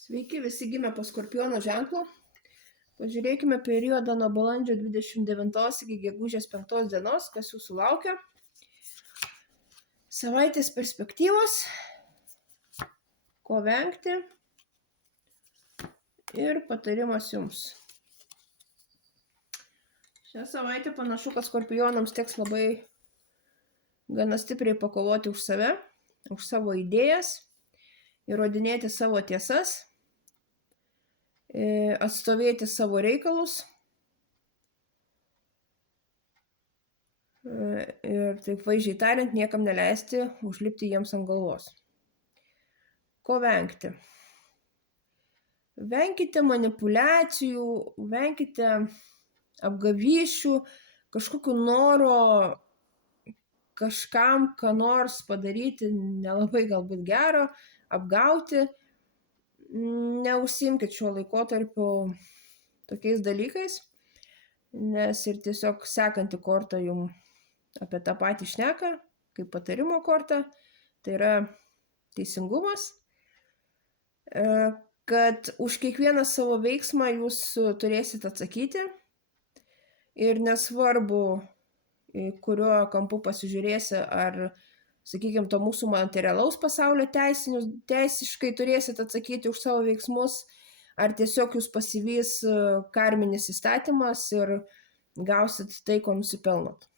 Sveiki, visi gimę po Skorpiono ženklu. Pažiūrėkime periodą nuo balandžio 29 iki gegužės 5 dienos, kas jūsų laukia. Savaitės perspektyvos, ko vengti ir patarimas jums. Šią savaitę panašu, kad Skorpionams teks labai gana stipriai pakovoti už save, už savo idėjas, įrodinėti savo tiesas, atstovėti savo reikalus ir taip vaizdžiai tariant, niekam neleisti užlipti jiems ant galvos. Ko vengti? Venkite manipulacijų, venkite apgavysčių, kažkokiu noro kažkam ką nors padaryti nelabai galbūt gero, apgauti. Neužsiimkit šiuo laikotarpiu tokiais dalykais, nes ir tiesiog sekanti korta jums apie tą patį šneka, kaip patarimo korta, tai yra teisingumas, kad už kiekvieną savo veiksmą jūs turėsite atsakyti ir nesvarbu, kuriuo kampu pasižiūrėsi, ar sakykime, to mūsų materialaus pasaulio teisiškai turėsit atsakyti už savo veiksmus, ar tiesiog jūs pasivys karminis įstatymas ir gausit tai, ko nusipelnot.